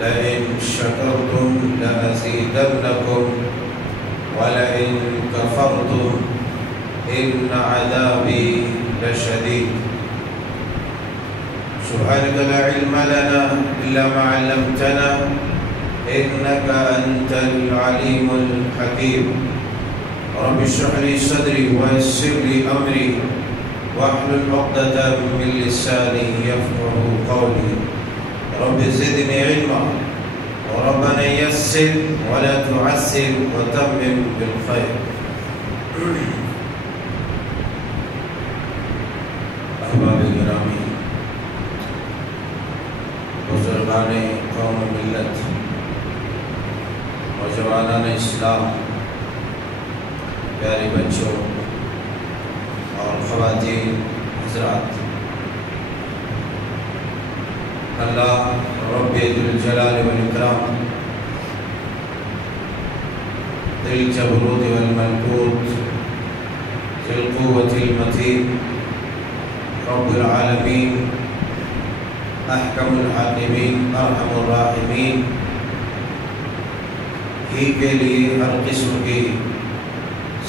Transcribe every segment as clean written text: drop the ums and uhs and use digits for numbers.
لئن شكرتم لأزيدنكم ولئن كفرتم إن عذابي لشديد سبحانك لا علم لنا إلا ما علمتنا إنك أنت العليم الحكيم رب اشرح لي صدري ويسر لي أمري واحلل عقدة من لساني يفقهوا قولي رب زدني علما وربنا يسر ولا تعسر وتمم بالخير احباب گرامی، بزرگان قوم و ملت، نوجوانان اسلام، پیارے بچوں اور خواتین حضرات، اللہ رب ذوالجلال والاکرام ذی الجبروت والملکوت ذی القوة المتین رب العالمین احکم الحاکمین ارحم الراحمین ہی کے لیے ہر قسم کی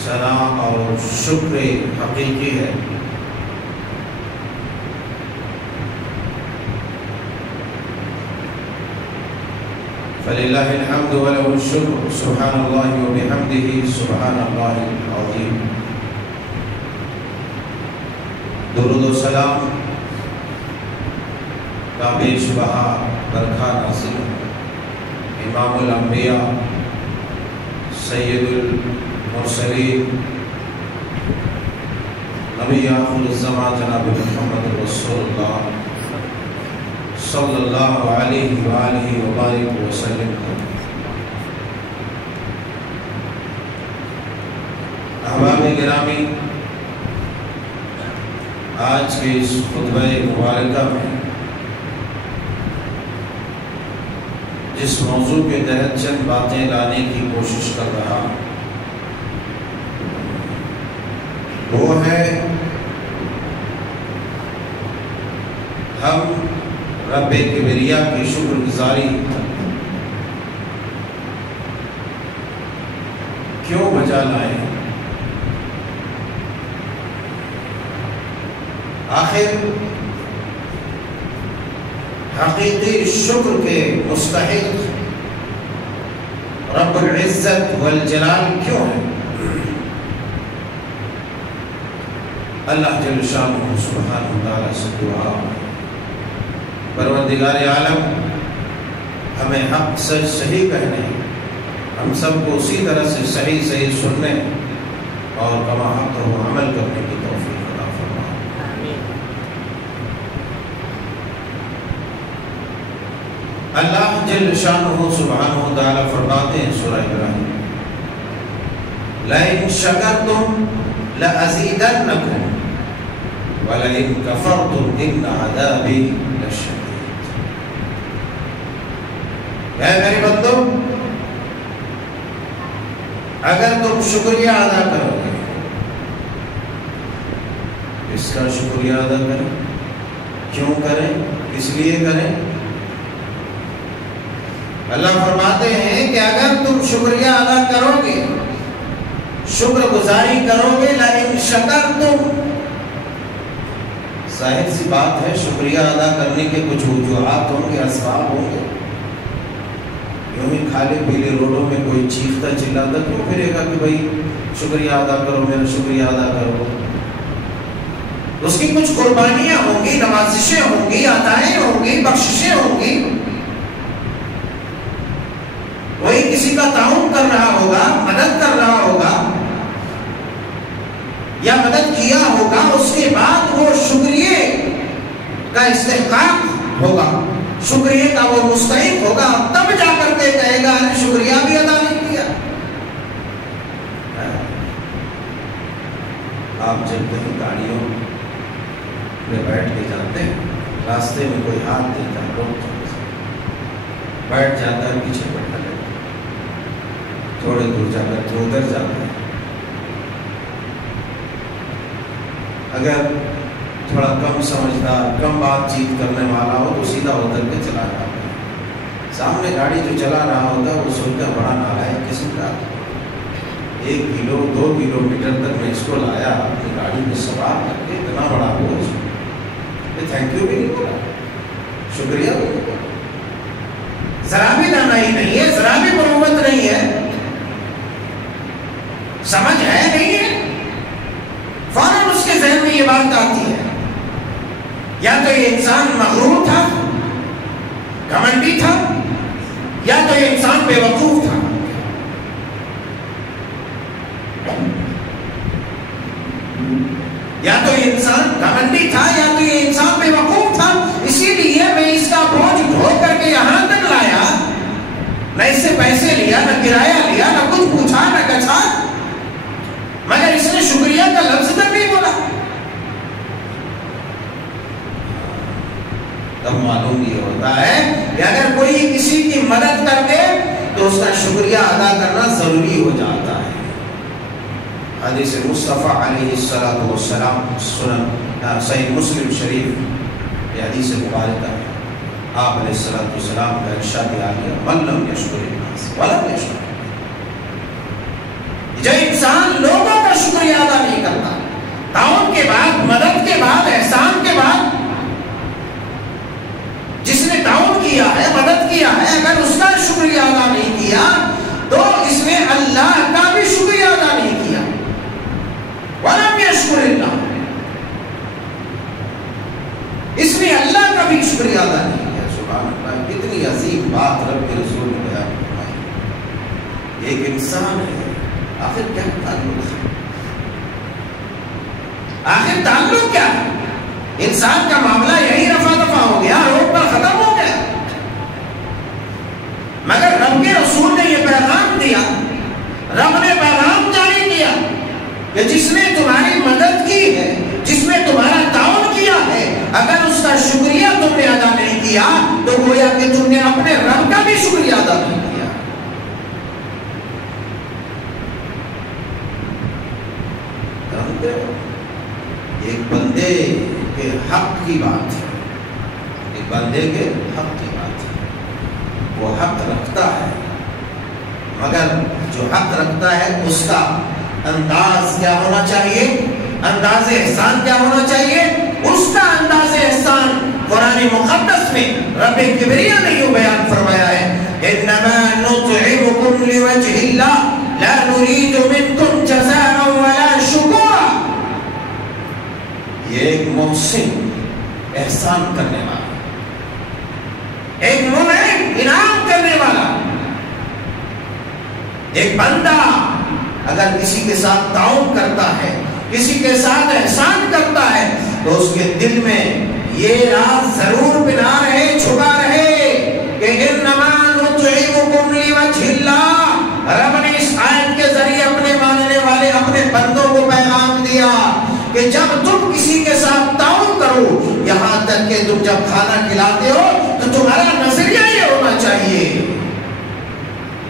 ثنا اور شکر حقیقی ہے۔ فللہ الحمد وله الشکر سبحان اللہ وبحمدہ سبحان اللہ العظیم۔ درود و سلام کا بیش بہا برکھا نازل امام الانبیاء سید المرسلین نبی آخر الزمان جناب محمد رسول اللہ صلی اللہ علیہ وآلہ وبارک وسلم۔ احباب گرامی، آج کے اس خطبہ مبارکہ میں جس موضوع کے تحت چند باتیں لانے کی کوشش کر رہا وہ ہے ہم رب کبریا کی شکر گزاری کیوں بجا لائیں؟ آخر حقیقی شکر کے مستحق رب العزت والجلال کیوں ہے؟ اللہ جل شانہ سبحانہ وتعالی سے دعا، پروردگار عالم ہمیں حق سچ صحیح کہنے، ہم سب کو اسی طرح سے صحیح سننے اور کما حق و عمل کرنے کی توفیق عطا فرمائے۔ اللہ جل شانہ سبحانہ وتعالی فرماتے ہیں سورہ ابراہیم، لئن شکرتم لأزیدنکم ولئن کفرتم ان عذابی لشدید۔ اے میرے بندو، اگر تم شکریہ ادا کرو گے، اس کا شکریہ ادا کریں، کیوں کریں، اس لیے کریں؟ اللہ فرماتے ہیں کہ اگر تم شکریہ ادا کرو گے، شکر گزاری کرو گے، لئن شکرتم، ظاہر سی بات ہے شکریہ ادا کرنے کے کچھ وجوہات ہوں گے، اسباب ہوں گے۔ یوں ہی کھالے پیلے روڈوں میں کوئی چیختا چلاتا کیوں پھرے گا کہ بھائی شکریہ ادا کرو، میرا شکریہ ادا کرو؟ اس کی کچھ قربانیاں ہوں گی، نوازشیں ہوں گی، عطائیں ہوں گی، بخششیں ہوں گی۔ وہی کسی کا تعاون کر رہا ہوگا، مدد کر رہا ہوگا یا مدد کیا ہوگا، اس کے بعد وہ شکریہ کا استحقاق ہوگا، شکریہ کا وہ مستحق ہوگا، تب جا کر کے کہے گا شکریہ بھی ادا نہیں کیا۔ آپ جب کہیں گاڑیوں میں بیٹھ کے جاتے ہیں، راستے میں کوئی ہاتھ دیتا ہے، بیٹھ جاتا ہے، پیچھے بیٹھا لیتا ہے، تھوڑے دور جا کر تو ادھر جاتے ہیں، اگر تھوڑا کم سمجھدار، کم بات چیت کرنے والا ہو تو سیدھا ادھر کے چلا جاتا ہے۔ سامنے گاڑی جو چلا رہا ہوتا ہے وہ سوچتا بڑا نالائق قسم کا 1 کلو 2 کلومیٹر تک میں اس کو لایا اپنی گاڑی میں سوار کر کے، اتنا بڑا بوجھ، تھینک یو بھی نہیں بولا، شکریہ بھی نہیں بولا، ذرا بھی دانائی نہیں ہے، ذرا بھی مروت نہیں ہے، سمجھ ہے نہیں ہے، فوراً اس کے ذہن میں یہ بات آتی ہے یا تو یہ انسان مغرور تھا، گھمنڈی تھا، یا تو یہ انسان بے وقوف تھا۔ یا تو یہ انسان گھمنڈی تھا یا تو یہ انسان بے وقوف تھا، اسی لیے میں اس کا بوجھ ڈھو کر کے یہاں تک لایا، نہ اس سے پیسے لیا، نہ کرایہ لیا، نہ کچھ پوچھا، نہ کچھا، مگر اس نے شکریہ کا لفظ تک نہیں بولا۔ تب معلوم یہ ہوتا ہے کہ اگر کوئی کسی کی مدد کر دے تو اس کا شکریہ ادا کرنا ضروری ہو جاتا ہے۔ حدیث مصطفیٰ علیہ السلام سنن صحیح مسلم شریف یہ حدیث مبارکہ ہے، آپ علیہ السلام کا ارشاد عالیہ من لم یشکر الناس ولم یشکر، جو انسان لوگوں کا شکریہ ادا نہیں کرتا، تعاون کے بعد، مدد کے بعد، احسان کے بعد، جس نے تعاون کیا ہے، مدد کیا ہے، اگر اس کا شکریہ ادا نہیں کیا تو اس نے اللہ کا بھی شکریہ ادا نہیں کیا۔ وَلَمْ يَشْكُرِ اللَّهِ، اس نے اللہ کا بھی شکریہ ادا نہیں کیا۔ سبحان اللہ، کتنی عظیم بات رب کے رسول نے بیان فرمائی۔ ایک انسان ہے، آخر کیا تعلق ہے؟ آخر تعلق کیا ہے؟ انسان کا معاملہ یہی رفع دفع ہو گیا، روک پر ختم ہو گیا، مگر رب کے رسول نے یہ پیغام دیا، رب نے پیغام جاری کیا کہ جس نے تمہاری مدد کی ہے، جس نے تمہارا تعاون کیا ہے، اگر اس کا شکریہ تم نے ادا نہیں کیا تو گویا کہ تم نے اپنے رب کا بھی شکریہ ادا نہیں کیا۔ ایک بندے کے حق کی بات ہے، ایک بندے کے حق کی بات ہے، وہ حق رکھتا ہے، مگر جو حق رکھتا ہے اس کا انداز کیا ہونا چاہیے، انداز احسان کیا ہونا چاہیے، اس کا انداز احسان قرآن مقدس میں رب کبریہ نے یوں بیان فرمایا ہے، انما نطعمکم لوجہ اللہ لا نرید منکم جزاء ولا شکورا۔ یہ ایک محسن، احسان کرنے والا، ایک منعم، انعام کرنے والا، ایک بندہ اگر کسی کے ساتھ تعاون کرتا ہے، کسی کے ساتھ احسان کرتا ہے تو اس کے دل میں یہ راز ضرور بنا رہے، چھپا رہے کہ انما نطعمکم لوجہ اللہ۔ رب نے اس آیت کے ذریعے اپنے ماننے والے، اپنے بندوں کو پیغام دیا کہ جب تم کسی کے ساتھ تعاون کرو، یہاں تک کہ تم جب کھانا کھلاتے ہو تو تمہارا نظریہ یہ ہونا چاہیے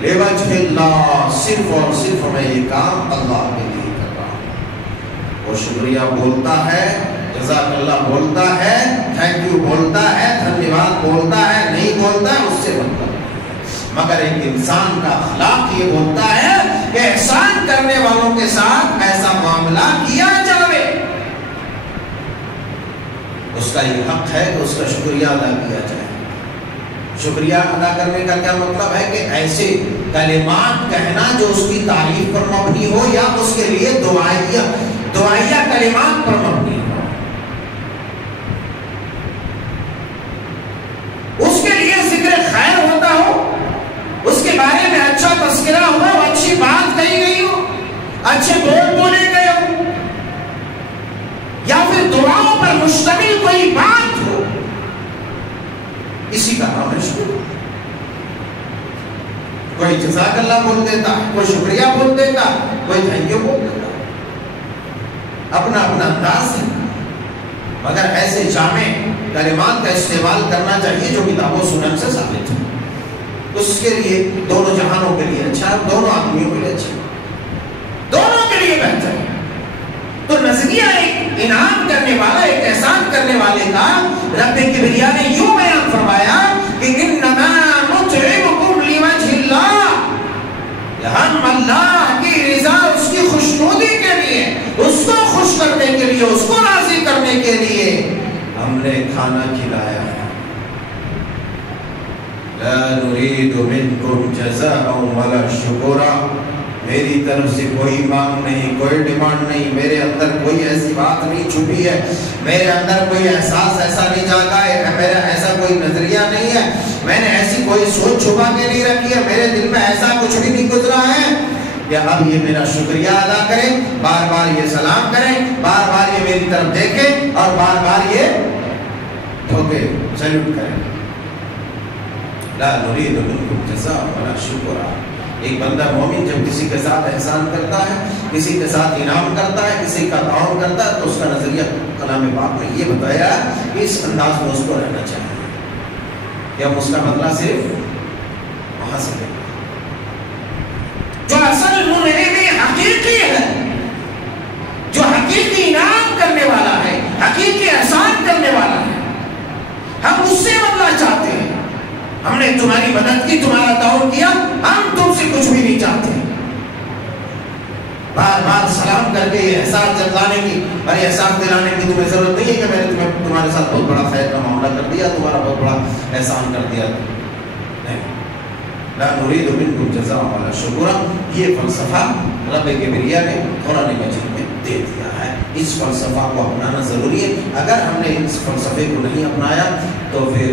لوجہ اللہ، صرف اور صرف میں یہ کام اللہ کے لیے کر رہا ہوں۔ وہ شکریہ بولتا ہے، جزاک اللہ بولتا ہے، تھینک یو بولتا ہے، دھنیہ واد بولتا ہے، نہیں بولتا ہے، اس سے مطلب، مگر ایک انسان کا اخلاق یہ بولتا ہے کہ احسان کرنے والوں کے ساتھ ایسا معاملہ کیا جاوے، اس کا یہ حق ہے کہ اس کا شکریہ ادا کیا جائے۔ شکریہ ادا کرنے کا کیا مطلب ہے کہ ایسے کلمات کہنا جو اس کی تعریف پر مبنی ہو یا اس کے لیے دعائیہ کلمات پر مبنی ہو، اس کے لیے ذکر خیر ہوتا ہو، اس کے بارے میں اچھا تذکرہ ہو، اچھی بات کہی گئی ہو، اچھے بول بولے گئے ہو، یا پھر دعاؤں پر مشتمل کوئی بات ہو، اسی کا نام ہے شکر۔ کوئی جزاک اللہ بول دیتا، کوئی شکریہ بول دیتا، کوئی تھینک یو بول دیتا، اپنا اپنا انداز ہے، مگر ایسے جامع کلمات کا استعمال کرنا چاہیے جو کتاب و سنن سے ثابت ہے، اس کے لیے دونوں جہانوں کے لیے اچھا، دونوں آدمیوں کے لیے اچھا، دونوں کے لیے بہتر ہے۔ تو نظریہ ایک انعام کرنے والا، ایک احسان کرنے والے کا رب کبریہ نے یوں بیان فرمایا کہ انما نطعمکم کھانا کھلایا ہے. لا نريد منكم جزاء ولا شکورا. میری طرف سے کوئی مانگ نہیں, کوئی ڈیمانڈ نہیں, میرے اندر کوئی ایسی بات نہیں چھپی ہے, میرے اندر کوئی احساس ایسا نہیں جاگا ہے, میرا ایسا کوئی نظریہ نہیں ہے, میں نے ایسی کوئی سوچ چھپا کے نہیں رکھی ہے, میرے دل میں ایسا کچھ بھی نہیں گزرا ہے کہ اب یہ میرا شکریہ ادا کریں, بار بار یہ سلام کریں, بار بار یہ میری طرف دیکھیں اور بار بار یہ ٹھوکے سیلوٹ کریں. لا نريد منكم جزاء ولا شکورا. ایک بندہ مومن جب کسی کے ساتھ احسان کرتا ہے, کسی کے ساتھ انعام کرتا ہے, کسی کا تعاون کرتا ہے, تو اس کا نظریہ کلام پاک نے یہ بتایا کہ اس انداز میں اس کو رہنا چاہیے کہ ہم اس کا بدلہ صرف وہاں سے لیں. جو اصل مومن میں حقیقی ہے, جو حقیقی انعام کرنے والا ہے, حقیقی احسان کرنے والا ہے, ہم اس سے بدلہ چاہتے ہیں. ہم نے تمہاری مدد کی, تمہارا تعاون کیا, ہم تم سے کچھ بھی نہیں چاہتے. بار بار سلام کر کے یہ احساس جتلانے کی اور یہ احساس دلانے کی تمہیں ضرورت نہیں ہے کہ میں نے تمہارے ساتھ بہت بڑا خیر کا معاملہ کر دیا, تمہارا بہت بڑا احسان کر دیا. نہیں. لا نريد منكم جزاء ولا شکورا. یہ فلسفہ رب کبریا نے قرآن مجید میں دے دیا ہے. اس فلسفہ کو اپنانا ضروری ہے. اگر ہم نے اس فلسفے کو نہیں اپنایا تو پھر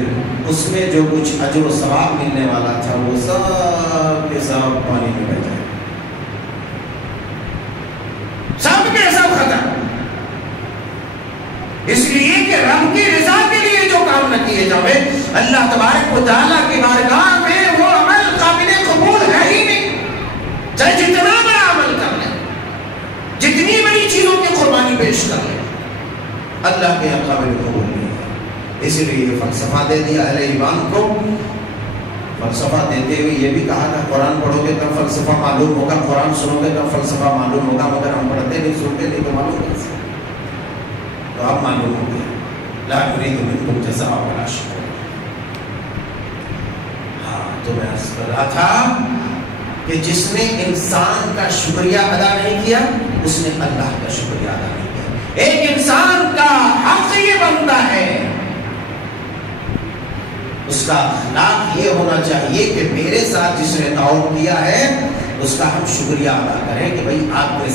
اس میں جو کچھ اجر و ثواب ملنے والا تھا وہ سب کے سب پانی میں بہ جائے, سب کے سب ختم. اس لیے کہ رب کی رضا کے لیے جو کام نہ کیے جائے, اللہ تبارک و تعالیٰ کی بارگاہ میں وہ عمل قابل قبول ہے ہی نہیں. چاہے جتنا بڑا عمل کر لیں, جتنی بڑی چیزوں کی قربانی پیش کر لیں, اللہ کے یہاں قابل قبول نہیں ہے. اسی لیے یہ فلسفہ دے دیا اہل ایمان کو. فلسفہ دیتے ہوئے یہ بھی کہا تھا قرآن پڑھو گے تب فلسفہ معلوم ہوگا, قرآن سنو گے تب فلسفہ معلوم ہوگا. مگر ہم پڑھتے نہیں, سنتے نہیں تو معلوم کیسے؟ تو اب معلوم ہو گیا. لا نريد منكم جزاء ولا شکورا. ہاں, تو میں عرض کر رہا تھا کہ جس نے انسان کا شکریہ ادا نہیں کیا اس نے اللہ کا شکریہ ادا نہیں کیا. ایک انسان کا حق یہ بنتا ہے, اس کا اخلاق یہ ہونا چاہیے کہ میرے ساتھ جس نے تعاون کیا ہے اس کا ہم شکریہ ادا کریں کہ بھائی آپ کے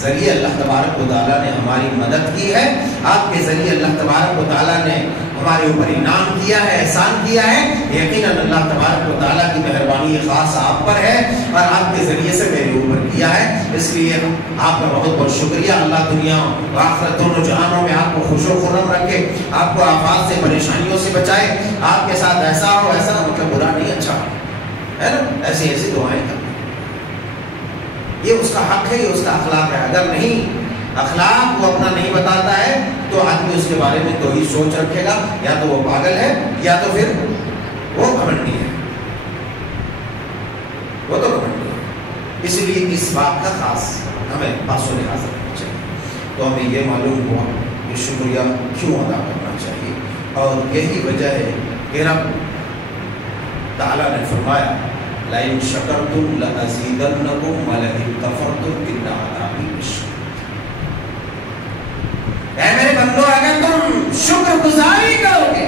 ذریعے اللہ تبارک و تعالیٰ نے ہماری مدد کی ہے, آپ کے ذریعے اللہ تبارک و تعالیٰ نے ہمارے اوپر انعام کیا ہے, احسان کیا ہے. یقیناً اللہ تبارک و تعالیٰ کی مہربانی خاص آپ پر ہے اور آپ کے ذریعے سے میرے اوپر کیا ہے. اس لیے آپ کا بہت بہت شکریہ. اللہ دنیا و آخرت دونوں جہانوں میں آپ کو خوش و خرم رکھے, آپ کو آفات سے, پریشانیوں سے بچائے. آپ کے ساتھ ایسا ہو, ایسا مطلب برا نہیں, اچھا ہے نا, ایسی ایسی دعائیں کریں. یہ اس کا حق ہے, یہ اس کا اخلاق ہے. اگر نہیں اخلاق وہ اپنا نہیں بتاتا ہے تو آدمی اس کے بارے میں تو ہی سوچ رکھے گا, یا تو وہ پاگل ہے یا تو پھر وہ گھمنڈی ہے, وہ تو گھمنڈی ہے. اس لیے اس بات کا خاص ہمیں پاس و لحاظ رکھنا چاہیے. تو ہمیں یہ معلوم ہوا کہ شکریہ کیوں ادا کرنا چاہیے, اور یہی وجہ ہے کہ رب تعالیٰ نے فرمایا لَإِن شَكَرْتُمْ لَأَزِيدَنَّكُمْ وَلَئِن كَفَرْتُمْ إِنَّ عَذَابِي لَشَدِيدٌ. اے میرے بندو, اگر تم شکر گزاری کرو گے,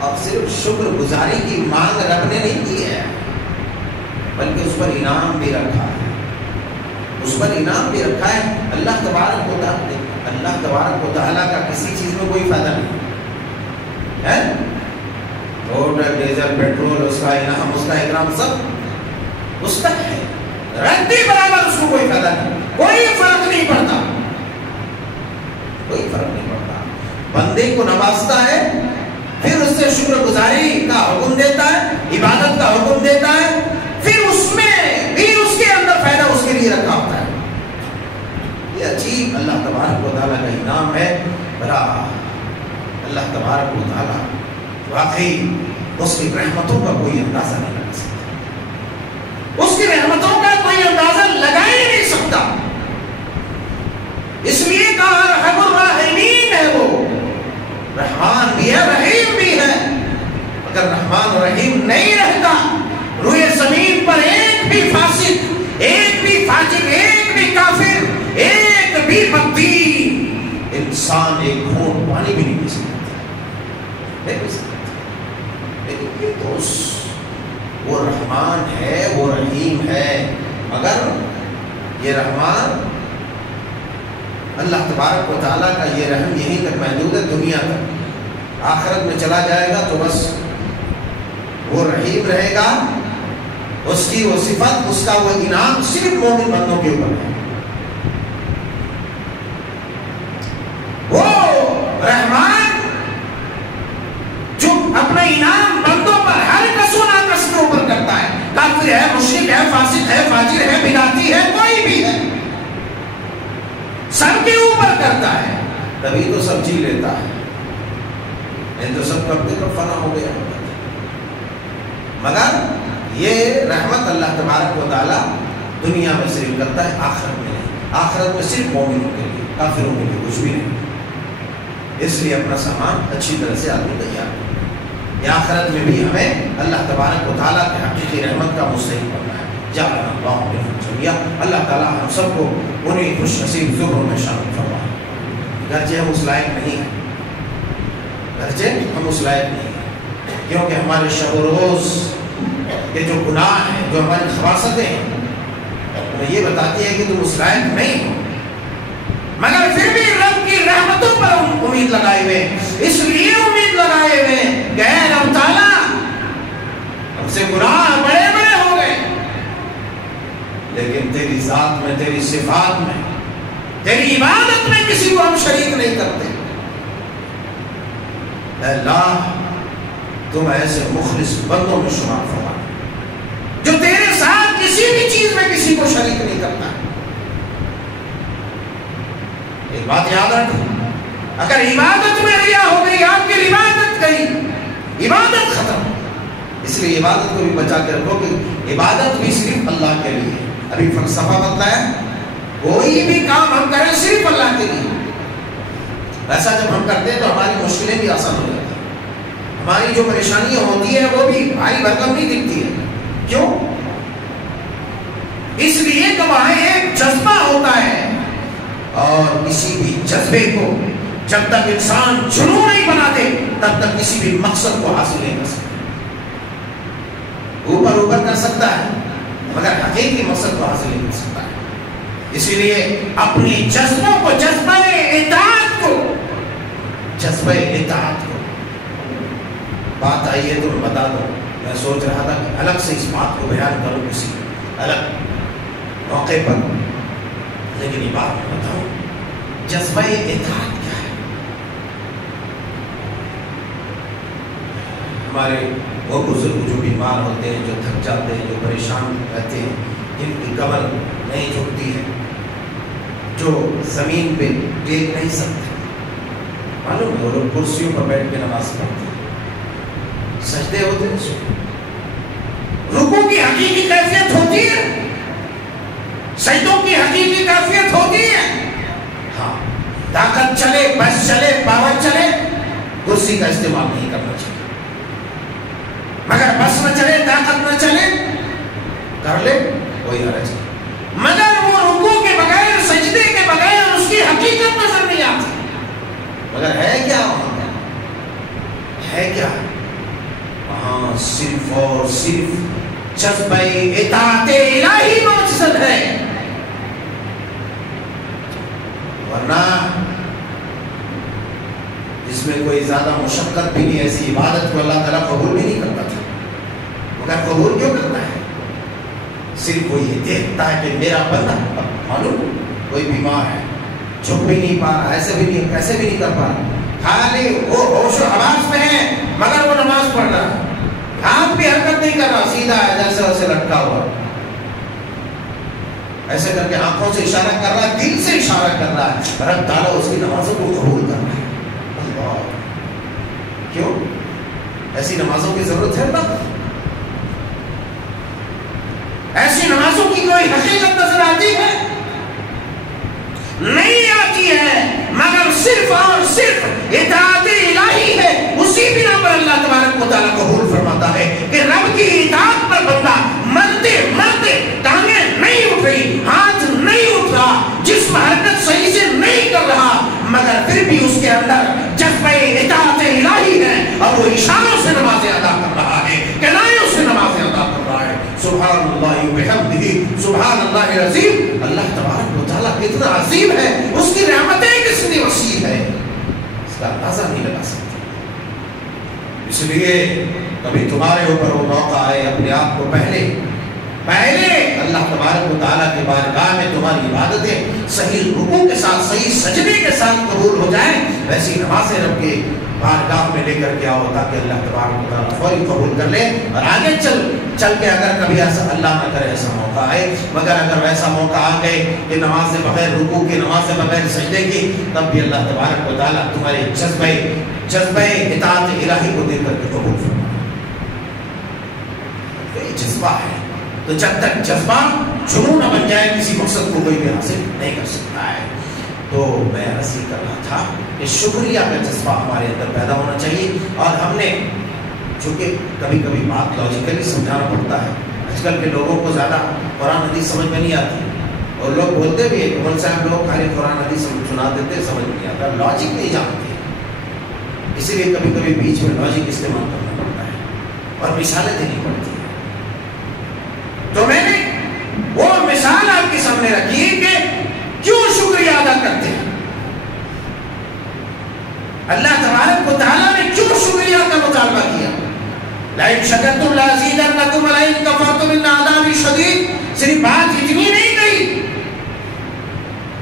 اب صرف شکر گزاری کی مانگ رب نے نہیں کی ہے بلکہ اس پر انعام بھی رکھا ہے, اس پر انعام بھی رکھا ہے. اللہ تبارک و تعالیٰ کا کسی چیز میں کوئی فائدہ نہیں ہے. ٹوٹل ڈیزل پیٹرول اس کا انعام, اس کا اکرام سب اس کا ہے, رتی برابر اس کو کوئی فائدہ نہیں, کوئی فرق نہیں پڑتا, کوئی فرق نہیں پڑتا. بندے کو نوازتا ہے, پھر اس سے شکر گزاری کا حکم دیتا ہے, عبادت کا حکم دیتا ہے, پھر اس میں بھی اس کے اندر فائدہ اس کے لیے رکھا ہوتا ہے. یہ عجیب اللہ تبارک و تعالیٰ کا انعام ہے. بڑا اللہ تبارک و تعالیٰ واقعی اس کی رحمتوں کا کوئی اندازہ نہیں لگا سکتا, اس کی رحمتوں کا کوئی اندازہ لگا ہی نہیں سکتا. اس لیے کہا رحم الراحمین ہے, وہ رحمان بھی ہے, رحیم بھی ہے. اگر رحمان و رحیم نہیں رہتا, روئے زمین پر ایک بھی فاسق, ایک بھی فاجر, ایک بھی کافر, ایک بھی بدین انسان ایک گھونٹ پانی بھی نہیں پی سکتا، نہیں پی سکتا۔ لیکن یہ دوست وہ رحمان ہے، وہ رحیم ہے، مگر یہ رحمان اللہ تبارک و تعالیٰ کا یہ رحم یہیں تک محدود ہے، دنیا تک۔ آخرت میں چلا جائے گا تو بس وہ رحیم رہے گا، اس کی وہ صفت، اس کا وہ انعام صرف مومن بندوں کے اوپر ہے۔ وہ رحمان جو اپنا انعام بندوں پر ہر کس و ناقص کے اوپر کرتا ہے، کافر ہے، مشرک ہے، فاسق ہے، فاجر ہے، بدعتی ہے، کوئی بھی ہے، سب کے اوپر کرتا ہے، تبھی تو سب جی لیتا ہے، نہیں تو سب کب تک فنا ہو گیا۔ مگر یہ رحمت اللہ تبارک و تعالیٰ دنیا میں صرف کرتا ہے، آخرت میں نہیں۔ آخرت میں صرف مومنوں کے لیے، کافروں کے لیے کچھ بھی نہیں۔ اس لیے اپنا سامان اچھی طرح سے آدمی تیار کرے، یہ آخرت میں بھی ہمیں اللہ تبارک و تعالیٰ کے حقیقی رحمت کا مستحق بننا ہے۔ جعلنا اللہ منهم جميعا، اللہ تعالیٰ ہم سب کو انہیں خوش نصیب زمروں میں شامل فرمائے۔ گرچہ ہم اس لائق نہیں ہیں، گرچہ ہم اس لائق نہیں ہیں، کیونکہ ہمارے شب و روز کے جو گناہ ہیں، جو ہماری خباثتیں ہیں، ہمیں یہ بتاتی ہے کہ تم اس لائق نہیں ہو، مگر پھر بھی رب کی رحمتوں پر امید لگائے ہوئے، اس لیے امید لگائے ہوئے کہ اے رب تعالیٰ ہم سے گناہ بڑے بڑے ہو گئے، لیکن تیری ذات میں، تیری صفات میں، تیری عبادت میں کسی کو ہم شریک نہیں کرتے۔ اے اللہ تم ایسے مخلص بندوں میں شمار فرما جو تیرے ساتھ کسی بھی چیز میں کسی کو شریک نہیں کرتا۔ ایک بات یاد رکھ، اگر عبادت میں ریا ہو گئی، آپ کی عبادت گئی، عبادت ختم۔ اس لیے عبادت کو بھی بچا کے رکھو کہ عبادت بھی صرف اللہ کے لیے۔ ابھی فلسفہ بتایا، کوئی بھی کام ہم کریں صرف اللہ کے لیے، ایسا جب ہم کرتے ہیں تو ہماری مشکلیں بھی آسان ہو جاتی ہیں، ہماری جو پریشانیاں ہوتی ہیں وہ بھی بھاری بھرکم نہیں دکھتی ہے۔ کیوں؟ اس لیے کہ وہاں ایک جذبہ ہوتا ہے، اور کسی بھی جذبے کو جب تک انسان جنون نہیں بنا دے تب تک کسی بھی مقصد کو حاصل نہیں کر سکتا۔ اوپر اوپر کر سکتا ہے مگر حقیقی مقصد کو حاصل نہیں کر سکتا ہے۔ اسی لیے اپنی جذبوں کو، جذبہ اطاعت کو، جذبہ اطاعت کو، بات آئی ہے تو میں بتا دوں، میں سوچ رہا تھا کہ الگ سے اس بات کو بیان کروں کسی الگ موقع پر، لیکن یہ بات میں بتاؤں جذبہ اطاعت کیا ہے۔ ہمارے وہ بزرگ جو بیمار ہوتے ہیں، جو تھک جاتے ہیں، جو پریشان رہتے ہیں، جن کی کمر نہیں جھکتی ہے، جو زمین پہ ٹیک نہیں سکتے، معلوم ہے وہ لوگ کرسیوں پر بیٹھ کے نماز پڑھتے ہیں، سجدے ہوتے ہیں، رکوع کی حقیقی کیفیت ہوتی ہے، سجدوں کی حقیقی کیفیت ہوتی ہے۔ ہاں، طاقت چلے، بس چلے، پاور چلے، کرسی کا استعمال نہیں کرنا چاہیے، مگر بس نہ چلے، طاقت نہ چلے، کر لے کوئی حرج نہیں، مگر وہ رکوع کے بغیر، سجدے کے بغیر اس کی حقیقت نظر نہیں آتی۔ مگر ہے کیا وہاں؟ ہے کیا وہاں؟ صرف اور صرف جذبہ اطاعت الہی مقصد ہے، ورنہ اس میں کوئی زیادہ مشقت بھی نہیں۔ ایسی عبادت کو اللہ تعالیٰ قبول بھی نہیں کرتا تھا، مگر قبول کیوں کرتا ہے؟ صرف وہ یہ دیکھتا ہے کہ میرا بندہ، معلوم کوئی بیمار ہے، جھک بھی نہیں پا رہا، ایسے بھی نہیں، کیسے بھی نہیں کر پا رہا، خالی وہ ہوش و حواس میں ہے مگر وہ نماز پڑھ رہا ہے، ہاتھ بھی حرکت نہیں کر رہا، سیدھا ہے جیسے ویسے لٹکا ہوا، ایسے کر کے آنکھوں سے اشارہ کر رہا ہے، دل سے اشارہ کر رہا ہے، رب تعالیٰ اس کی نمازوں کو قبول کر رہا ہے۔ اللہ، کیوں؟ ایسی نمازوں کی ضرورت ہے نا؟ ایسی نمازوں کی کوئی حقیقت نظر آتی ہے؟ نہیں آتی ہے، مگر صرف اور صرف اطاعت الہی ہے۔ اسی بنا پر اللہ تبارک و تعالیٰ قبول فرماتا ہے کہ رب کی اطاعت پر بندہ مرتے مرتے ٹانگیں نہیں اٹھ رہی، ہاتھ نہیں اٹھ رہا، جسم حرکت صحیح سے نہیں کر رہا، مگر پھر بھی العظیم، اللہ تبارک و تعالیٰ اتنا عظیم ہے، اس کی رحمتیں کتنی وسیع ہے، اس کا اندازہ نہیں لگا سکتے۔ اس لیے کبھی تمہارے اوپر وہ موقع آئے اپنے آپ کو پہلے اللہ تبارک و تعالیٰ کے بارگاہ میں تمہاری عبادتیں صحیح رکوع کے ساتھ، صحیح سجدے کے ساتھ قبول ہو جائیں، ویسی نمازیں رب کے بارگاہ میں لے کر کے آؤ تاکہ اللہ تبارک و تعالیٰ فوری قبول کر لے، اور آگے چل کے اگر کبھی ایسا اللہ نہ کرے ایسا موقع آئے، مگر اگر ویسا موقع آ گئے کہ نماز سے بغیر رکوع کی، نماز سے بغیر سجدے کی، تب بھی اللہ تبارک و تعالیٰ تمہارے جذبہ اطاعت الہی کو دے کر کے قبول فرمائے۔ یہ جذبہ ہے، تو جب تک جذبہ جنون نہ بن جائے کسی مقصد کو کوئی بھی حاصل نہیں کر سکتا ہے۔ تو میں عرض یہ کر رہا تھا کہ شکریہ کا جذبہ ہمارے اندر پیدا ہونا چاہیے، اور ہم نے چونکہ کبھی کبھی بات لاجیکلی سمجھانا پڑتا ہے، آج کل کے لوگوں کو زیادہ قرآن حدیث سمجھ میں نہیں آتی، اور لوگ بولتے بھی ہیں عمر صاحب لوگ خالی قرآن حدیث سنا دیتے، سمجھ نہیں آتا، لاجک نہیں جانتے، اسی لیے کبھی کبھی بیچ میں لاجک استعمال کرنا پڑتا ہے اور مثالیں دینی پڑتی ہیں۔ تو میں نے وہ مثال آپ کے سامنے رکھی کہ کیوں شکریہ ادا کرتے ہیں، اللہ تبارک و تعالیٰ نے کیوں شکریہ کا مطالبہ کیا۔ لَئِن شَكَرْتُمْ لَأَزِيدَنَّكُمْ وَلَئِن كَفَرْتُمْ إِنَّ عَذَابِي شَدِيدٌ۔ صرف بات اتنی نہیں کہی،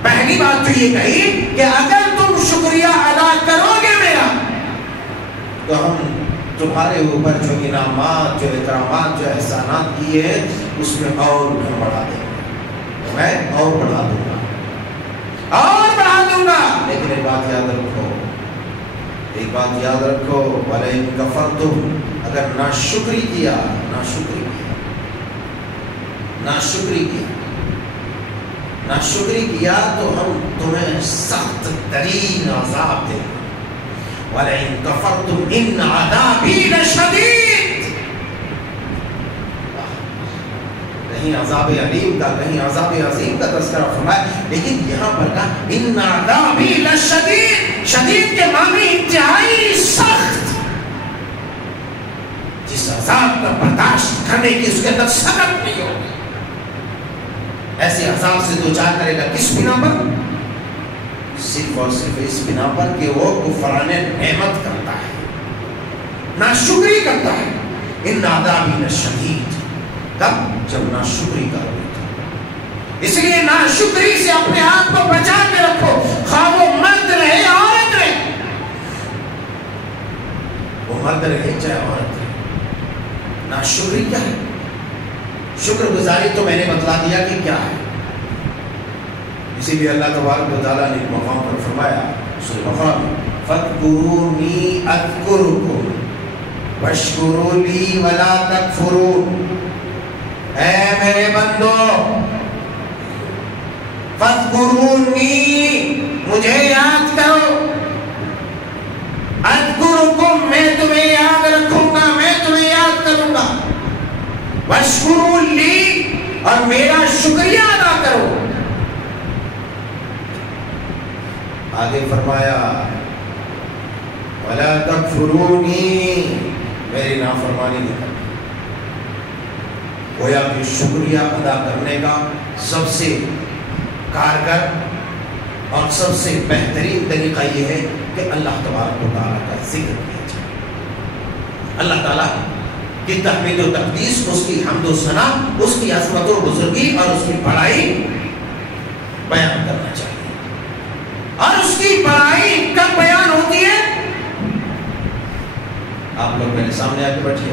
پہلی بات تو یہ کہی کہ اگر تم شکریہ ادا کرو گے میرا تو ہم تمہارے اوپر جو انعامات، جو اکرامات، جو احسانات کیے ہیں اس میں اور میں بڑھا دیں گا، میں اور بڑھا دوں گا، اور بڑھا دوں گا۔ لیکن ایک بات یاد رکھو، ایک بات یاد رکھو، وَلَئِن كَفَرْتُمْ، اگر ناشکری کیا تو ہم تمہیں سخت ترین عذاب دیں گے۔ وَلَئِن كَفَرْتُمْ إِنَّ عَذَابِي لَشَدِيدٌ، کہیں عذاب علیم کا، کہیں عذاب عظیم کا تذکرہ فرمایا، لیکن یہاں پر کہا إِنَّ عَذَابِي لَشَدِيدٌ، شدید کے معنی انتہائی سخت، جس عذاب کا برداشت کرنے کی اس کے اندر سخت نہیں ہوگی، ایسے عذاب سے دو چار کرے گا، کس بنا پر؟ صرف اور صرف اس بنا پر کہ وہ کفران نعمت کرتا ہے، ناشکری کرتا ہے۔ ان عذابی لشدید، کب؟ جب ناشکری کرو گے۔ اس لیے ناشکری سے اپنے آپ کو بچا کے رکھو، خواہ وہ مرد رہے عورت رہے، وہ مرد رہے چاہے عورت رہے۔ ناشکری کیا ہے؟ شکر گزاری تو میں نے بتلا دیا کہ کیا ہے، اسی لیے اللہ تبارک و تعالیٰ نے ایک مقام پر فرمایا سورہ بقرہ میں فَاذْكُرُونِي أَذْكُرْكُمْ وَاشْكُرُوا لِي وَلَا تَكْفُرُونَ۔ اے میرے بندو، فَاذْكُرُونِي، مجھے یاد کرو، أَذْكُرْكُمْ، میں تمہیں یاد رکھوں گا، میں تمہیں یاد کروں گا، وَاشْكُرُوا لِي، اور میرا شکریہ ادا کرو۔ آگے فرمایا وَلَا تَكْفُرُونِي، میری نافرمانی نہیں کرنا۔ گویا کہ شکریہ ادا کرنے کا سب سے کارگر اور سب سے بہترین طریقہ یہ ہے کہ اللہ تبارک و تعالیٰ کا ذکر کیا جائے، اللہ تعالیٰ کی تحمید و تقدیس، اس کی حمد و ثنا، اس کی عظمت و بزرگی اور اس کی بڑائی بیان کرنا چاہیے۔ اور اس کی بڑائی کب بیان ہوتی ہے؟ آپ لوگ میرے سامنے آ کے بیٹھیے،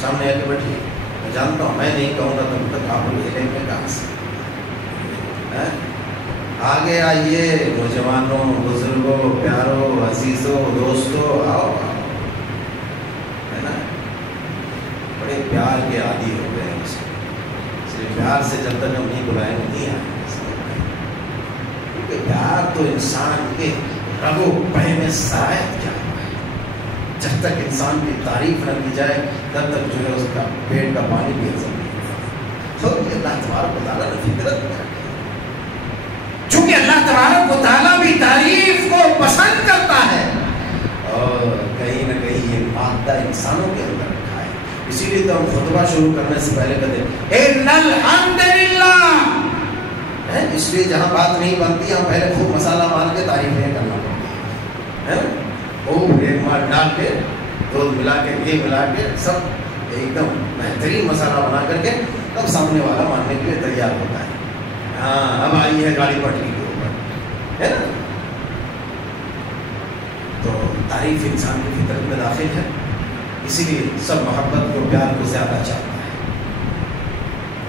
سامنے آ کے بیٹھیے، میں جانتا ہوں میں نہیں کہوں گا تب تک آپ لوگ ہلیں گے کہاں سے؟ آگے آئیے نوجوانوں، بزرگوں، پیاروں، عزیزوں، دوستوں، آؤ، ہے نا؟ بڑے پیار کے عادی ہو گئے ہیں، صرف پیار سے جب تک ہم نہیں بلائیں گے نہیں آئیں گے، کیونکہ پیار تو انسان کے رگ و پے میں سرایت کیا ہوا ہے، جب تک انسان کی تعریف نہ کی جائے تب تک جو ہے اس کا پیٹ کا پانی بھی ہضم نہیں ہوتا۔ تو اللہ تبارک و تعالیٰ نے فطرت میں رکھا، چونکہ اللہ تبارک و تعالیٰ بھی تعریف کو پسند کرتا ہے، اور کہیں نہ کہیں یہ مادہ انسانوں کے اندر رکھا ہے۔ اسی لیے تو ہم خطبہ شروع کرنے سے پہلے کہتے ہیں اِنَّ الْحَمْدَ لِلَّهِ، ہے، اس لیے جہاں بات نہیں بنتی ہم پہلے خوب مسالہ مار کے تعریفیں کرنا پڑتی ہے، خوب ایک مار ڈال کے دودھ ملا کے یہ ملا کے سب ایک دم بہترین مسالہ بنا کر کے تب سامنے والا ماننے کے لیے تیار ہوتا ہے. ہاں اب آئی ہے گاڑی پٹری کے اوپر، ہے نا. تو تعریف انسان کی فطرت میں داخل ہے، اسی لیے سب محبت کو پیار کو زیادہ چاہتا ہے.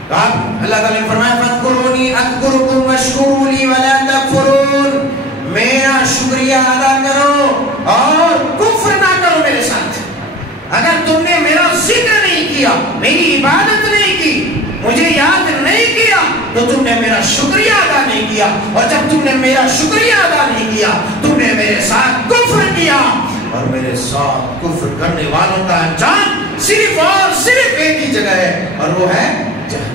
اللہ تعالیٰ نے فرمایا فَاذْكُرُونِي أَذْكُرْكُمْ وَاشْكُرُوا لِي وَلَا تَكْفُرُونَ، میرا شکریہ ادا کرو اور کفر نہ کرو میرے ساتھ. اگر تم نے میرا ذکر نہیں کیا، میری عبادت نہیں کی، مجھے یاد نہیں کیا، تو تم نے میرا شکریہ ادا نہیں کیا. اور جب تم نے میرا شکریہ ادا نہیں کیا، تم نے میرے ساتھ کفر کیا، اور میرے ساتھ کفر کرنے والوں کا انجام صرف اور صرف ایک ہی جگہ ہے، اور وہ ہے جہنم.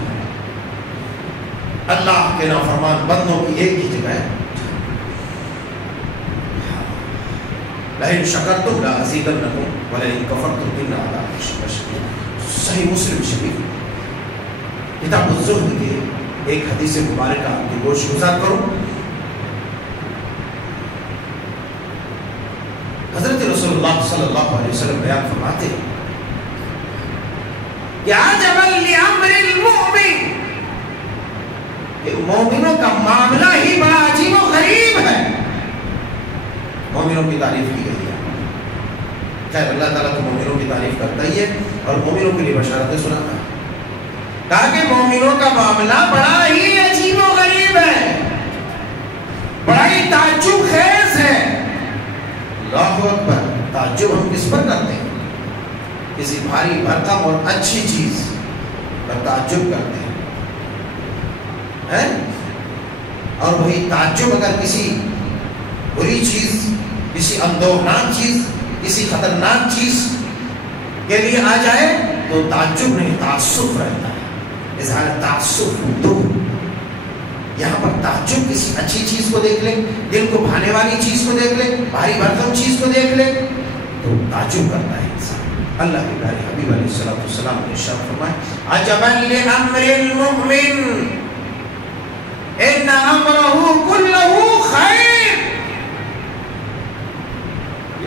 اللہ کے نافرمان بندوں کی ایک ہی جگہ ہے. لئن شکرتم لأزیدنکم ولئن کفرتم ان عذابی لشدید. صحیح مسلم شریف کتاب الزہد کے ایک حدیث مبارکہ آپ کی گوش گزار کروں. حضرت رسول اللہ صلی اللہ علیہ وسلم بیان فرماتے ہیں کہ عجبا لامر المؤمن، کہ مومنوں کا معاملہ ہی بڑا عجیب و غریب ہے. مومنوں کی تعریف کی گئی ہے. خیر اللہ تعالیٰ تو مومنوں کی تعریف کرتا ہی ہے اور مومنوں کے لیے بشارتیں سناتا ہے. کہا کہ مومنوں کا معاملہ بڑا ہی عجیب و غریب ہے، بڑا ہی تعجب خیز ہے. اللہ اکبر. تعجب ہم کس پر کرتے ہیں؟ کسی بھاری بھرکم اور اچھی چیز پر تعجب کرتے ہیں، اور وہی تعجب اگر کسی بری چیز، کسی اندوہناک چیز، کسی خطرناک چیز کے لیے آ جائے تو تعجب نہیں، تعصب رہتا ہے، اظہار تعصب. تو یہاں پر تعجب کسی اچھی چیز کو دیکھ لیں، دل کو بھانے والی چیز کو دیکھ لیں، بھاری بھرکم چیز کو دیکھ لیں تو تعجب کرتا ہے انسان. اللہ کے پیارے حبیب علیہ الصلوۃ والسلام نے ارشاد فرمایا عجبا لامر المؤمن ان امرہ کلہ خیر.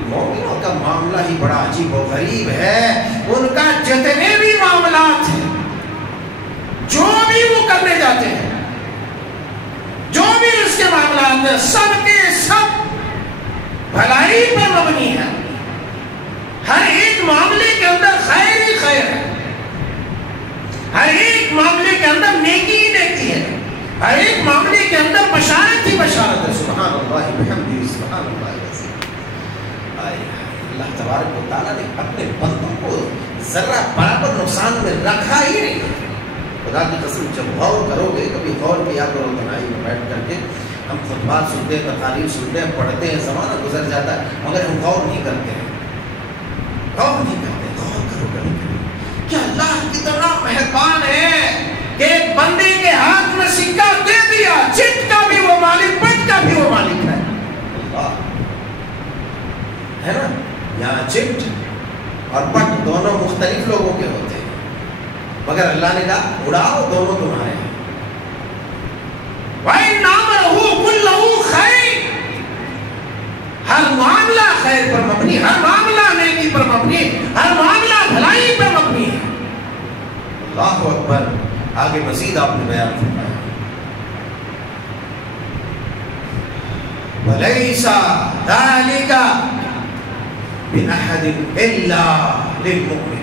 مومنوں کا معاملہ ہی بڑا عجیب و غریب ہے. ان کا جتنے بھی معاملات ہیں، جو بھی وہ کرنے جاتے ہیں، جو بھی اس کے معاملات ہیں، سب کے سب بھلائی پر مبنی ہے. ہر ایک معاملے کے اندر خیر ہی خیر ہے، ہر ایک معاملے کے اندر نیکی ہی نیکی ہے، ہر ایک معاملے کے اندر بشارت ہی بشارت ہے. سبحان اللہ بحمدہ، سبحان اللہ العظیم. اللہ تبارک و تعالیٰ نے اپنے بندوں کو ذرہ برابر نقصان میں رکھا ہی نہیں. خدا کی قسم جب غور کرو گے، کبھی غور کیا کرو تنہائی میں بیٹھ کر کے. ہم خطبات سنتے ہیں، تقاریر سنتے ہیں، پڑھتے ہیں، زمانہ گزر جاتا ہے مگر ہم غور نہیں کرتے ہیں. غور نہیں کرتے. غور کرو کبھی کہ اللہ کتنا مہربان ہے کہ ایک بندے کے ہاتھ میں سکہ دے دیا، چٹ کا بھی وہ مالک، پٹ کا بھی وہ مالک ہے. اللہ ہے نا. یہاں چٹ اور پٹ دونوں مختلف لوگوں کے ہوتے ہیں، مگر اللہ نے کہا اڑاؤ، دونوں تمہارے ہیں. وَإِنَّ أَمْرَهُ كُلُّهُ خَيْرٌ. ہر معاملہ خیر پر مبنی، ہر معاملہ نیکی پر مبنی، ہر معاملہ بھلائی پر مبنی ہے. اللہ اکبر. آگے مزید آپ نے بیان فرمایا وَلَيْسَ ذَلِكَ بِأَحَدٍ إِلَّا لِلْمُؤْمِنِ.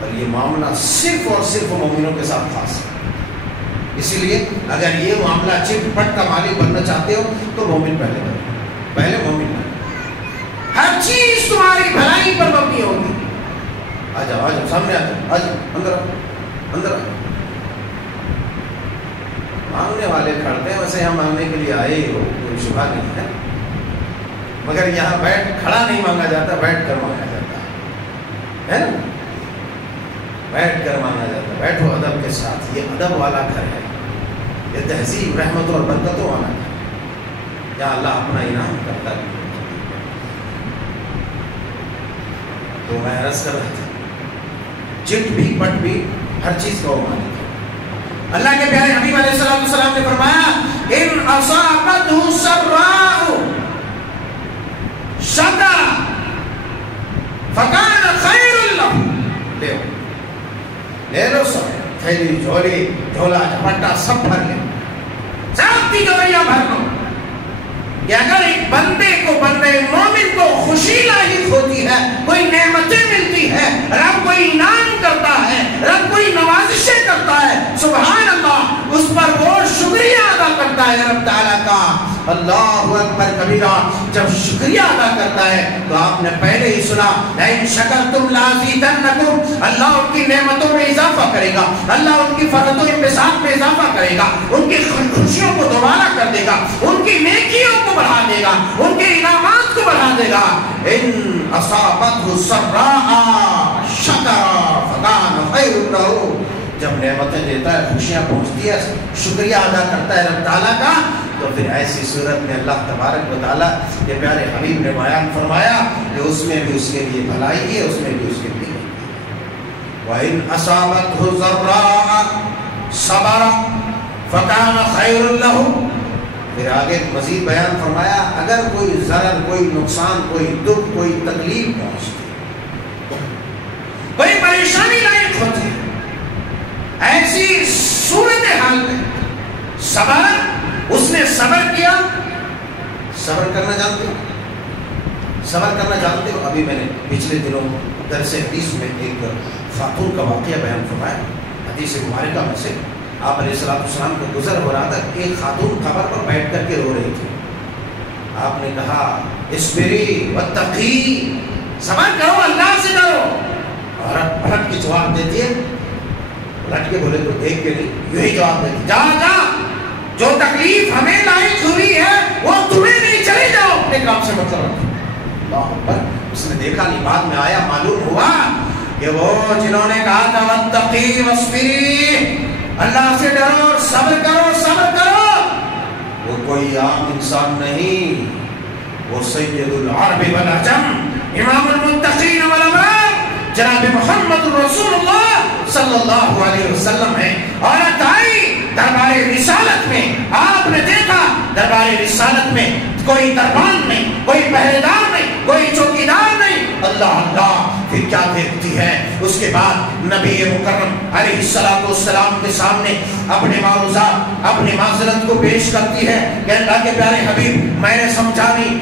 اور یہ معاملہ صرف اور صرف مومنوں کے ساتھ خاص ہے. اسی لیے اگر یہ معاملہ چٹ پٹ کا مالک بننا چاہتے ہو تو مومن پہلے بنو، پہلے مومن بنو. ہر چیز تمہاری بھلائی پر مبنی ہوگی. آ جاؤ، آ جاؤ، سامنے آ جاؤ، آ جاؤ، اندر آؤ، اندر آؤ. مانگنے والے کھڑتے ہیں، ویسے یہاں مانگنے کے لیے آئے ہو، کوئی شبہ نہیں ہے، مگر یہاں کھڑا نہیں مانگا جاتا، بیٹھ کر مانگا جاتا ہے نا. بیٹھ کر مانگا جاتا ہے. بیٹھو ادب کے ساتھ. یہ ادب والا گھر ہے، یہ تہذیب، رحمتوں اور برکتوں والا گھر ہے جہاں اللہ اپنا انعام کرتا ہے. تو میں عرض کر رہا تھا چٹ بھی پٹ بھی ہر چیز کا وہ مالک ہے. اللہ کے پیارے حبیب علیہ السلام نے فرمایا ان اصابتہ سراء شکر فکان خیر لہ، لے لو سب، تھیلی جھولی جھولا جھپٹا سب بھر لے، سب کی جوڑیاں بھر لو، کہ اگر ایک بندے کو، بندے مومن کو خوشی لاحق ہوتی ہے، کوئی نعمتیں ملتی ہے، رب کوئی انعام کرتا ہے، رب کوئی نوازشیں کرتا ہے، سبحان اللہ، اس پر وہ شکریہ ادا کرتا ہے رب تعالیٰ کا، اللہ اکبر کبیرہ، جب شکریہ ادا کرتا ہے تو آپ نے پہلے ہی سنا لئن شکرتم لازیدنکم، اللہ ان کی نعمتوں میں اضافہ کرے گا، اللہ ان کی فرحت و انبساط میں اضافہ کرے گا، ان کی خوشیوں کو دوبارہ کر دے گا، ان کی نیکیوں کو بڑھا دے گا، ان کے انعامات کو بڑھا دے گا۔ ان اصابتہ سراء شکر فکان خیر لہ، جب نعمتیں دیتا ہے، خوشیاں پہنچتی ہے، شکریہ ادا کرتا ہے رب تعالیٰ کا، تو پھر ایسی صورت میں اللہ تبارک و تعالیٰ کے پیارے حبیب نے بیان فرمایا کہ اس میں بھی اس کے لیے بھلائی ہے، اس میں بھی اس کے لیے وَإِنْ أَصَابَتْهُ ضَرَّاء صَبَرَ فَكَانَ خَيْرٌ لَهُ، پھر آگے مزید بیان فرمایا اگر کوئی ضرر، کوئی نقصان، کوئی دکھ، کوئی تکلیف پہنچتی، کوئی پریشانی لاحق ہوتی ہے، ایسی صورتحال میں صبر، اس نے صبر کیا۔ صبر کرنا جانتے ہو؟ صبر کرنا جانتے ہو؟ ابھی میں نے پچھلے دنوں درس حدیث میں ایک خاتون کا واقعہ بیان فرمایا، حدیث مبارکہ میں سے آپ علیہ السلام کو گزر ہو رہا تھا، ایک خاتون قبر پر بیٹھ کر کے رو رہی تھی، آپ نے کہا اصبری واتقی، صبر کرو، اللہ سے ڈرو، عورت پلٹ کے جواب دیتی ہے، پلٹ کے بولے تو دیکھ کے نہیں، یہی جواب دیتی، جا جا، جو تکلیف ہمیں لاحق ہوئی ہے وہ تمہیں نہیں، چلے جاؤ، اپنے کام سے مطلب رکھو۔ اللہ اکبر، اس نے دیکھا نہیں، بعد میں آیا معلوم ہوا کہ وہ جنہوں نے کہا تھا واتقی واصبری، اللہ سے ڈرو اور صبر کرو، صبر کرو، وہ کوئی عام انسان نہیں، وہ سید العرب والعجم، امام المتقین والابرار، جناب محمد رسول اللہ صلی اللہ علیہ وسلم ہے۔ عورت آئی دربار رسالت میں، آپ نے دیکھا دربار رسالت میں کوئی دربان نہیں، کوئی پہرے دار نہیں، کوئی چوکیدار نہیں، اللہ اللہ، پھر کیا دیکھتی ہے؟ اس کے بعد نبی مکرم علیہ السلام کے سامنے اپنے معروضات، اپنی معذرت کو پیش کرتی ہے کہ اللہ کے پیارے حبیب، میں نے سمجھا نہیں،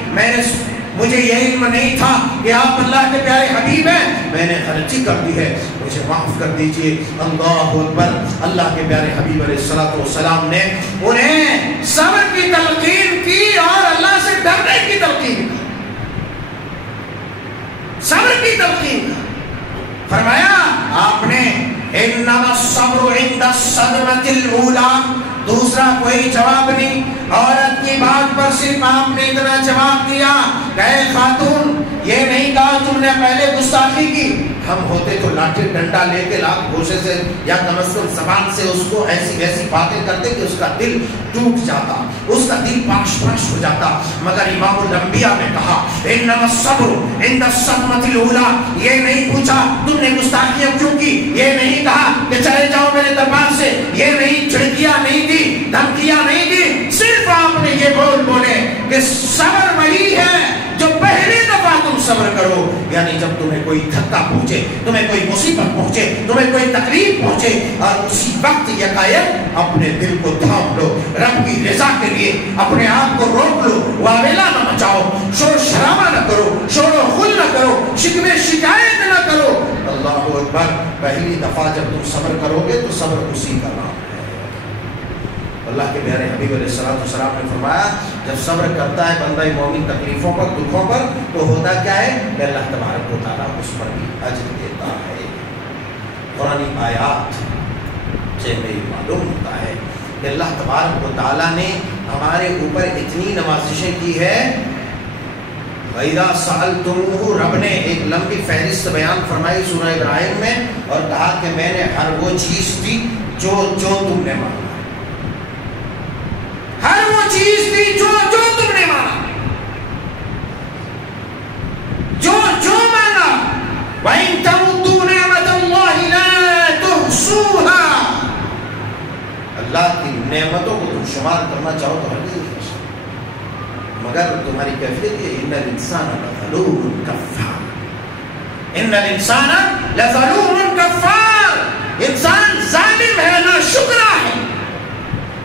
مجھے یہ علم نہیں تھا کہ آپ اللہ کے پیارے حبیب ہیں، میں نے غلطی کر دی ہے، مجھے معاف کر دیجئے۔ اللہ اکبر، اللہ کے پیارے حبیب علیہ السلام نے انہیں صبر کی تلقین کی اور اللہ سے ڈرنے کی تلقین کی، صبر کی تلقین کی، فرمایا آپ نے انما الصبر عند الصدمة الاولى، دوسرا کوئی جواب نہیں، عورت کی بات پر صرف آپ نے اتنا جواب دیا کہ اے خاتون، یہ نہیں کہا تم نے پہلے گستاخی کی، ہم ہوتے تو لاٹھی ڈنڈا لے کے لاکھ گوشے سے یا کم از کم زبان سے اس کو ایسی ویسی باتیں کرتے کہ اس کا دل ٹوٹ جاتا، اس کا دل پاش پاش ہو جاتا، مگر امام الانبیاء نے کہا انما الصبر عند الصدمة الاولى، یہ نہیں پوچھا تم نے گستاخیاں کیوں کی، یہ نہیں کہا کہ چلے جاؤ میرے دربار سے، یہ نہیں چھڑکیاں نہیں دی، دھمکیاں نہیں دی، صرف آپ نے یہ بولے کہ صبر وہی ہے جو پہلی دفعہ تم صبر کرو، یعنی جب تمہیں کوئی دھکا پہنچے، تمہیں کوئی مصیبت پہنچے، تمہیں کوئی تکلیف پہنچے، اور اسی وقت یکایک اپنے دل کو تھام لو، رب کی رضا کے لیے اپنے آپ کو روک لو، واویلا نہ مچاؤ، شور شرابہ نہ کرو، شور و غل نہ کرو، شکوے شکایت نہ کرو۔ اللہ اکبر، پہلی دفعہ جب تم صبر کرو گے تو صبر اسی کا نام ہے۔ اللہ کے پیارے حبیب علیہ السلام نے فرمایا جب صبر کرتا ہے بندہ مومن تکلیفوں پر، دکھوں پر، تو ہوتا کیا ہے کہ اللہ تبارک و تعالیٰ اس پر بھی اجر دیتا ہے۔ قرآن آیات سے ہمیں معلوم ہوتا ہے کہ اللہ تبارک و تعالیٰ نے ہمارے اوپر اتنی نوازشیں کی ہے۔ وَإِذَا سَأَلْتُمُوهُ، رب نے ایک لمبی فہرست بیان فرمائی سورہ ابراہیم میں اور کہا کہ میں نے ہر وہ چیز دی جو تم نے مانگا، ہر وہ چیز دی جو تم نے مانگا، جو مانگا۔ وَإِن تَعُدُّوا نِعْمَتَ اللَّهِ لَا تُحْصُوهَا، اللہ کی نعمتوں کو تم شمار کرنا چاہو تو ہرگز نہیں کر سکتے، مگر تمہاری کیفیت یہ ان الانسان لظلوم کفار، ان الانسان لظلوم کفار، انسان ظالم ہے، ناشکرا ہے،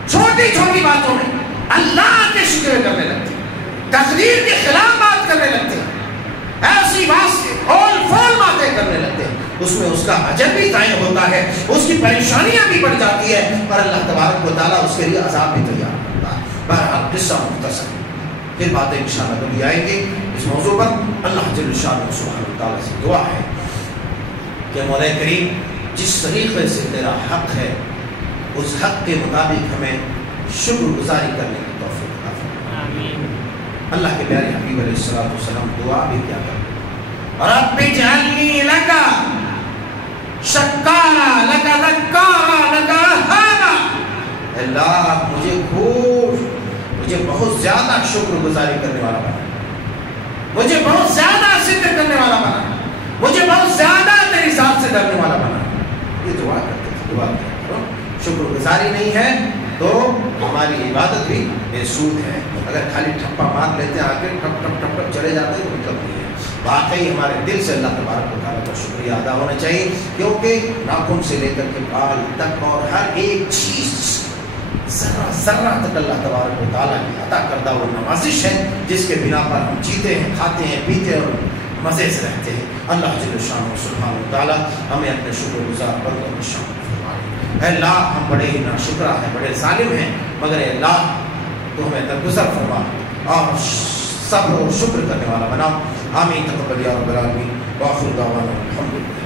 چھوٹی چھوٹی باتوں میں اللہ کے شکر کرنے لگتے ہیں، تقدیر کے خلاف بات کرنے لگتے ہیں، ایسی بات اول فول باتیں کرنے لگتے ہیں، اس میں اس کا اجر بھی ضائع ہوتا ہے، اس کی پریشانیاں بھی بڑھ جاتی ہے، اور اللہ تبارک و تعالیٰ اس کے لیے عذاب بھی تیار کرتا ہے۔ بہرحال قصہ مختصر، پھر باتیں انشاءاللہ کبھی آئیں گے اس موضوع پر۔ اللہ جل شانہ سبحانہ و تعالیٰ سے دعا ہے کہ مولا کریم جس طریقے سے تیرا حق ہے اس حق کے مطابق ہمیں شکر گزاری کرنے کی توفیق عطا فرما۔ اللہ کے پیارے حبیب علیہ الصلوۃ والسلام دعا بھی کیا کرتے رب اجعلنی لکا شکارا لکا ذکارا لکا رہابا، اللہ مجھے بہت زیادہ شکر گزاری کرنے والا بنا، مجھے بہت زیادہ ذکر کرنے والا بنا، مجھے بہت زیادہ تیری ذات سے ڈرنے والا بنا۔ یہ دعا کرتے تھے، دعا کیا کرو، شکر گزاری نہیں ہے تو ہماری عبادت بھی بے سود ہے۔ اگر خالی ٹھپا مار لیتے ہیں آگے ٹھپ ٹھپ ٹھپ ٹھپ چلے جاتے ہیں تو مطلب نہیں ہے۔ واقعی ہمارے دل سے اللہ تبارک و تعالیٰ کا شکریہ ادا ہونا چاہیے، کیونکہ ناخن سے لے کر کے بال تک اور ہر ایک چیز ذرہ ذرہ تک اللہ تبارک و تعالیٰ کی عطا کردہ وہ نوازش ہے جس کے بنا پر ہم جیتے ہیں، کھاتے ہیں، پیتے ہیں اور مزے سے رہتے ہیں۔ اللہ جل شانہ سبحانہ و تعالیٰ ہمیں اپنے شکر گزار بندوں میں شامل فرمائے۔ اے اللہ ہم بڑے ہی ناشکرا ہیں، بڑے ظالم ہیں، مگر اے اللہ تو ہمیں درگزر فرما اور صبر و شکر کرنے والا بنا۔ آمین تقبل یا رب العالمین، وآخر دعوانا الحمدللہ۔